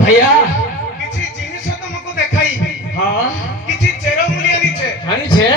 भैया किछि जिनिस तुमको देखाइबी। हाँ किछि चेरमुली आनिछे आनी छे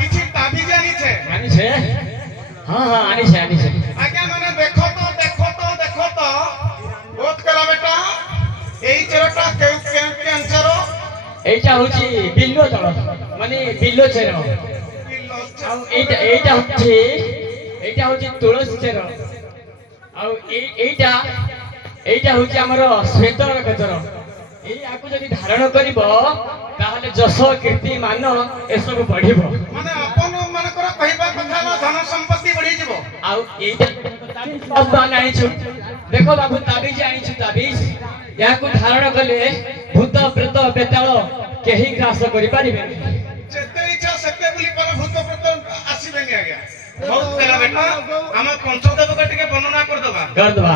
किछि ताबीज आनिछे हाँ हाँ आनी छे आज्ञा माने देखो तो बहुत कला बेटा एई चेरटा कैंसर एटा होची बिल्लो तळ माने बिल्लो चेर आउ एटा होची तुळसी चेर आउ एटा होची हमर श्वेत गजर एई आकु जदी धारण करिवो ताहले जस कीर्ति मान ए सब बढ़िबो माने अपन मानकर कहिबा कथा न धन संपत्ति बढ़ी जिवो आउ एटा सब आनी छु देखो बाबू ताबीज आनी छु ताबीज याकु धारण कले भूत प्रेत बेताल केही ग्रास करि पारिबे जेते इच्छा सेते बहुत पहला बेटा हम पंचदेव का टिके वर्णना कर दबा कर दबा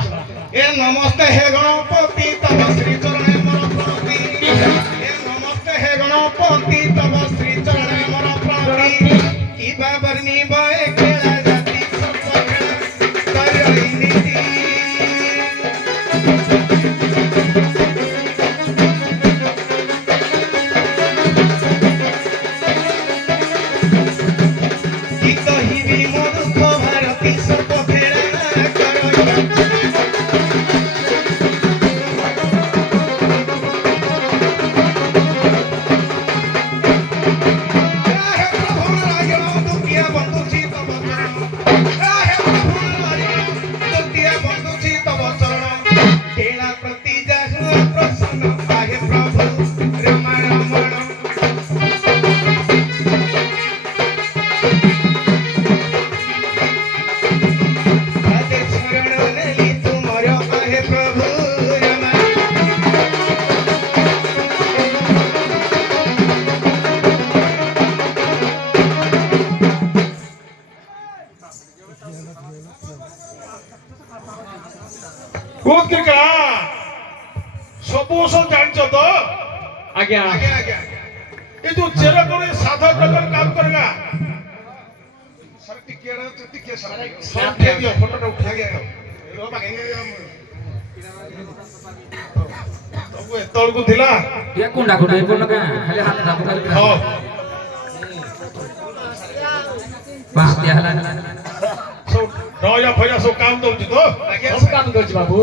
ए नमस्ते हे गणपति तव श्री चरणे मोर प्रति ए नमस्ते हे गणपति तव श्री चरणे मोर प्रति की बाबरनी बाए केला जाति सब खेला करई नीति की कहि भी मूर्ख भारती सब खेला करई ସବୁ ସବୁ ଜାଣିଛ ତ आज्ञा आगे आगे ଏ ଯୋଉ ଚେର করে ସାଧା ପ୍ରକାର କାମ କରେଗା सर टिके सर ଉଠେଇ ଦିଅ ଫଟୋଟା ଉଠେଇ आगे रो भागेंगे ସବୁ ଏତଳକୁ ଥିଲା dia kunda kunda ibu naga kali hat hat kali ହଉ pasti halan ସବୁ ଡୟା ଫୟା ସବୁ କାମ ଦଉଛି ତ सब काम गर्छु बाबू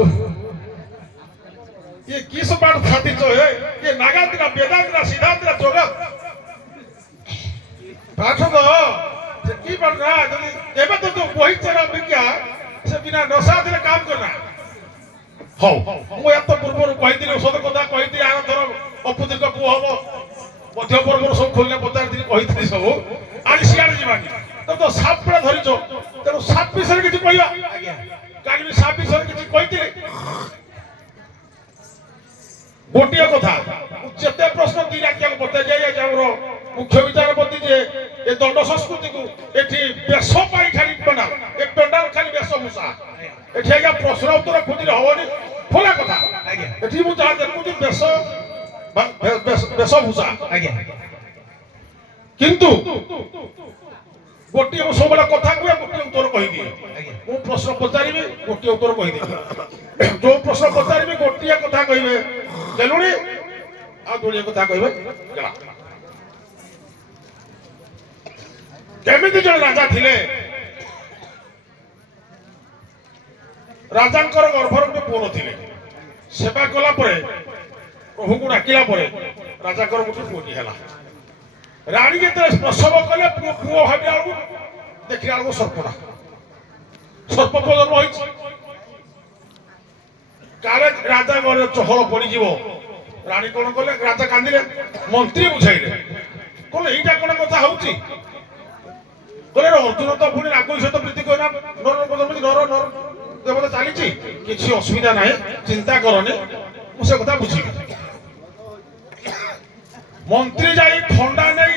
ये किस बात खातिर तो है ये नागांतिरा वेदांतिरा सिद्धांतिरा जोगा पाठ दो से की बात ना एबे तो वही चला बिका से बिना नशा दिले काम करना हो मु एत पूर्व कहि दिले सद कथा कहि दिले आर धर अपुदिक पु हबो मध्य वर्ग सब खोलने पचार दिन कहि दिले सब आज सियार जीवानी तो साप पड़ा धरिचो तेरो साप विषय किछि कहला आगे काली भी साप विषय किछि कहि दिले गोटिया कथा जेते प्रश्न दी राखिया बता जाय जामरो मुख्य विचारपति जे ए दंड संस्कृति को एठी बेस पाई खाली पेंडाल ए पेंडाल खाली बेस मुसा एठी आज्ञा प्रश्न उत्तर खोजिले हवनी फला कथा आगे एठी मु जा देखु बेस बेस मुसा आगे किंतु गोटिया सबला कथा को गोटिया उत्तर कहि दिए आगे मु प्रश्न पचारिबे गोटिया उत्तर कहि दिए जो प्रश्न पचारिबे गोटिया कथा कहिबे देलुनी आ दुनिया कथा कहिबे गला केमिति जण राजा थिले राजांकर गर्भर गोटे पुओ थिले सेवा कला परे प्रभु को डाकिला परे राजाकर गोटे पुओटी हैला रानी जेते प्रसव कले पुओ भाबिया देखिला आलू सर्पटा सर्प जन्म होइछि काले राजा घर चहल पड़ी जीव रानी कोन कले राजा कांदिले मंत्री बुझाइले कोले एटा कोन कथा होउछि कोले अर्जुन तो पुनी रागोई सहित प्रीति कोइना नर पदमि नर नर देवता चलीछि किछि असुविधा नाही चिंता करनी मु से कथा बुझिबि मंत्री जाई खंडा नै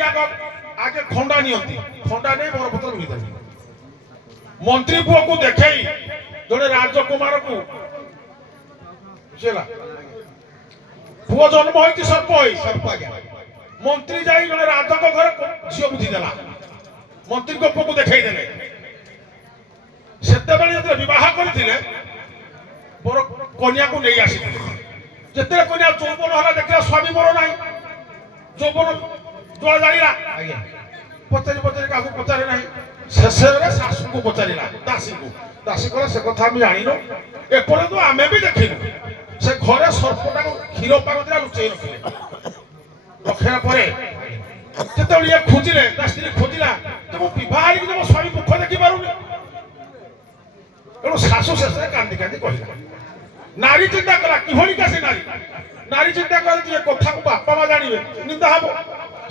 आगे खंडा नियंती खंडा नै बरपत्र मिलते मंत्री पुओ को देखई जने राजकुमार को चला पुओ जन्म होइछि सर्प होई सर्प आगे मंत्री जाई जने राजक घर झियो बुझी देला मंत्री को पुओ को देखई देले सेते बेले जते विवाह करथिले मोर कन्या को नै आसी जते कन्या चौबन हला देखला स्वामी मोर नाही चौबन जोड़ा जाइला आगे पचारि पचारि काहू पचारे नाही शेषरे सासू को पचारिला दासी को से कथा हम जानिनो एपरे तो आमे भी देखिनु से घरे सर्पटा को क्षीर पागदिला लुचै रखिले रखिला परे जेते ये खोजिले ता स्त्री खोजिला तो मो विवाह कि मो स्वामी मुख देखि पारुनी एनो सासू शेषरे कांदी कांदी कहिला नारी चिंता कला किभली कासे नारी चिंता करे जे कथा को बापा मा जानिबे निंदा हबो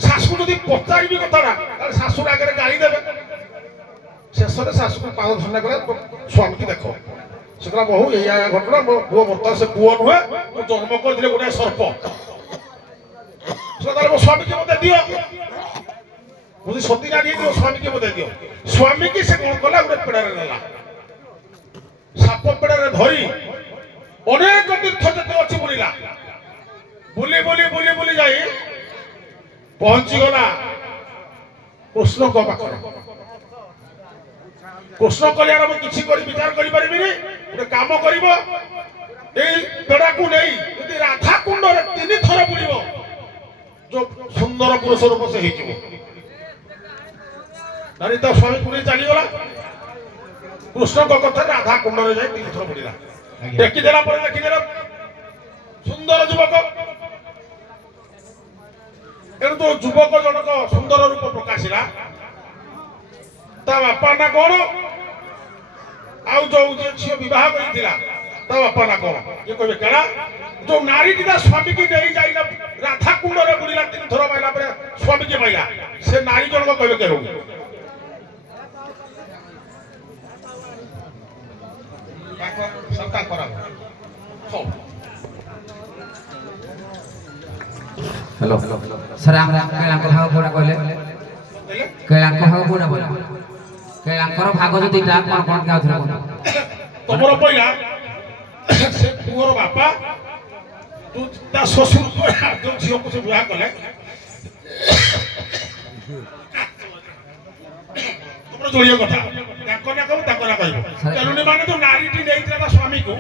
सासू जदि पचारिबी कथाटा ताले सासू आगे गाली देबे शेषरे सासू को पागल धन्ना करे स्वामी की देखो सेकला बहु एया घटना मो पुओ बर्ता से पुओ नुहे मो जन्म कर दिले गोटे सर्प से ताले मो स्वामी की मते दियो ବୁଝି ସତୀ ନାରୀ ଦିଅ ସ୍ୱାମୀକି ବୋଧେ ଦିଅ ସ୍ୱାମୀକି ସେ କଣ କଲା ଗୋଟେ ପେଡାରେ ନେଲା ସାପ ପେଡାରେ ଧରି ଅନେକ ତୀର୍ଥ ଯେତେ ଅଛି ବୁଲିଲା ବୁଲି ବୁଲି ବୁଲି ବୁଲି ଯାଇ ପହଞ୍ଚିଗଲା କୃଷ୍ଣଙ୍କ ପାଖରେ କୃଷ୍ଣ କହିବାର ମୁଁ କିଛି କରି ବିଚାର କରିପାରିବିନି ଗୋଟେ କାମ କରିବ এই পেড়াକୁ ନେଇ ଯଦି ରାଧା କୁଣ୍ଡରେ 3 ଥର ବୁଲିବ ଯୋଉ ସୁନ୍ଦର ପୁରୁଷ ରୂପ ସେ ହେଇଯିବ ନାରୀ ତା ସ୍ୱାମୀକୁ ନେଇ ଚାଲିଗଲା କୃଷ୍ଣଙ୍କ କଥା ରାଧା କୁଣ୍ଡରେ ଯାଇ 3 ଥର ବୁଲିଲା ଦେଖିଦେଲା ପରେ ଦେଖିଦେଲା ସୁନ୍ଦର ଯୁବକ ଏଣୁ ତ ଯୁବକ ଜଣକ ସୁନ୍ଦର ରୂପ ପ୍ରକାଶିଲା ତା ବାପା ନା କଣ ଆଉ ଯୋଉ ଝିଅ ବିବାହ କରିଥିଲା ତା ବାପା ନା କଣ ଇଏ କହିବେ କେଣା ଯୋଉ ନାରୀଟି ତା ସ୍ୱାମୀକି ନେଇ ଯାଇଲା ରାଧା କୁଣ୍ଡରେ ବୁଲିଲା 3 ଥର ପାଇଲା ପରେ ସ୍ୱାମୀକି ପାଇଲା ସେ ନାରୀ ଜଣକ କହିବେ କେଣୁ ସରକାର କରା ହଉ हेलो सर केलांक भाग कोना कहले केलांक भाग कोना बोला केलांकर भाग जो दिटा कोन कोन का उथरा कोन तमरो पहिला से पुअर बापा तू ता ससुर जो झियो को से विवाह कले तमरो जोड़ियो कथा ताको ना कहू ताको ना कहबो कानूनी माने तो नारीटी देइतला ता स्वामी को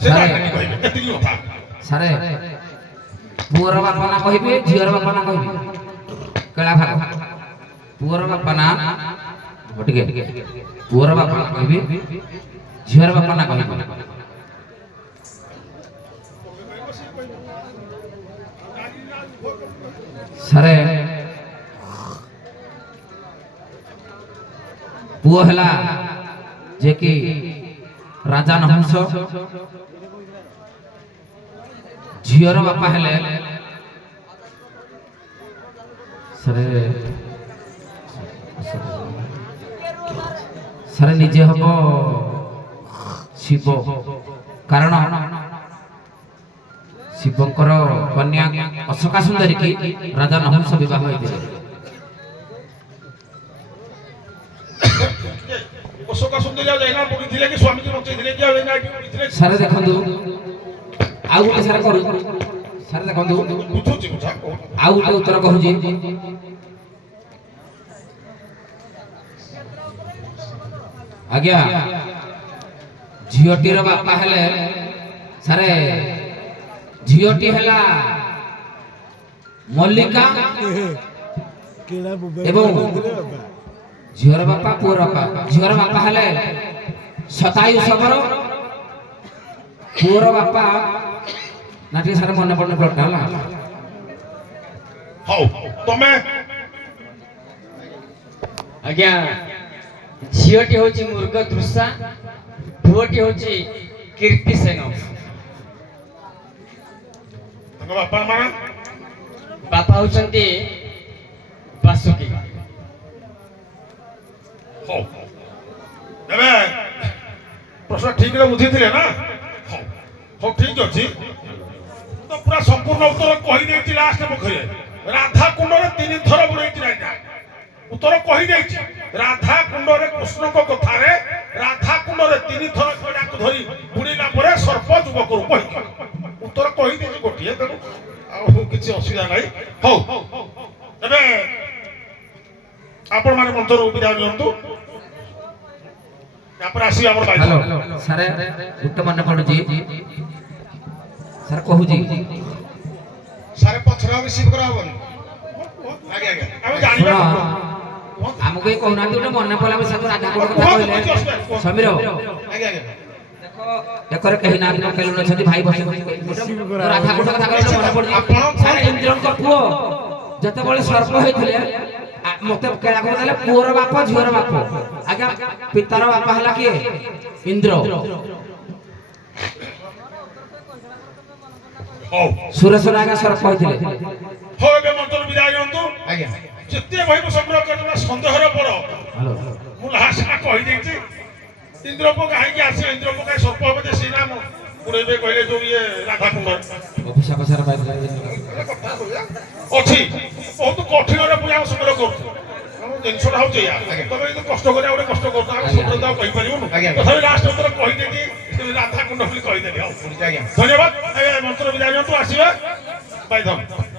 से ताको कहबे एति कथा सर पुअर बापा ना कहबे झियर बापा ना कहबे केला भाग पुअर बापा ना ठीक है पुअर बापा ना कहबे झियर बापा ना कहबे सरे पुओ हला जे कि राजा नहुंस झियर बापा हेले सरे सरे निजे हबो शिव कारण शिवंकर कन्या अशोका सुंदरी की राजा नहुंस विवाह होइथिले अशोका सुंदरी जाइना बुझिथिले कि स्वामी की बचैथिले कि जाइना कि बुझिथिले सारे देखंदु आउ गोटे सारे करू सारे देखंदु बुझुची बुझा आउ गोटे उत्तर कहूजी आज्ञा झियोटीर बापा हेले सारे झियोटी हेला मल्लिका एवं झियर बापा पुअर बापा झियर बापा हेले शतायु सबर पुअर बापा नाटी सारे मन पड़ने पड़ता हला हौ तमे आज्ञा झीटी हूँ मुर्ग दृश्या पुओटी हूँ कीर्ति सेन बापा माना बापा होचंती बासुकी हौ तबे प्रश्न ठीक रे बुझिथिले ना हौ हौ ठीक अछि तो पूरा संपूर्ण उत्तर कहि देछि लास्ट मुखरे राधा कुंडरे 3 थर बुड़ैछि राजा उत्तर कहि देछि राधा कुंडरे कृष्ण को कथारे राधा कुंडरे 3 थर छडा को धरी बुड़ीला परे सर्प जुबक रूप होई उत्तर कहि देछि गोटिए तेनु आ किछि असुविधा नाही हौ तबे आपण माने मंत्र उपदा नियंतु तापर आसी हमर भाई हेलो सारे गुटे मन पडुजी सर कहूजी सारे पथरा रिसीव करा होबनी आगे आगे हम जानिबा हमको ही कहना गोटे मन पड़ा सब राधा कोड कथा कहले समीर आगे आगे देखो कहि ना दिन केलु न छथि भाई बसे राधा कोड कथा कहले मन पड़ी सारे इंद्रन को पुओ जते बळे सर्प होइथिले मते केला को देले पुओर बाप झियर बाप आज्ञा पितार बाप हला किए इंद्र हौ सुरेश रागा सर्प होइथिले हो बे मंत्र विदाय नियंतु आगे जेते भाई संग्रह करना संदेहर पड़ हेलो मु लास्ट कहि देछि इंद्र को काहे कि आसे इंद्र को काहे सर्प होबे जे सीना ପୁରେଇବେ କହିଲେ ଯୋଉ ଇଏ ରାଧାକୁଣ୍ଡ ଅଫିସା ପଇସାର ପାଇପ ଅଛି ବହୁତ କଠିନରେ ପୂଜା ସୁନ୍ଦର କରୁଛୁ ଜିନିଷଟା ହଉଛି ଏଇଆ ତମେ ଯଦି କଷ୍ଟ କରିବା ଗୋଟେ କଷ୍ଟ କରୁଛୁ ଆମେ ସୁନ୍ଦର ତ ଆଉ କହିପାରିବୁନୁ ତଥାପି ଲାଷ୍ଟ ଭିତରେ କହିଦେଇକି ରାଧାକୁଣ୍ଡ ବୋଲି କହିଦେଲି ହଉ ଆଜ୍ଞା ଧନ୍ୟବାଦ ମନ୍ତ୍ର ବିଦାୟ ନିଅନ୍ତୁ ଆସିବେ ବାଇ ଧନ୍ୟବାଦ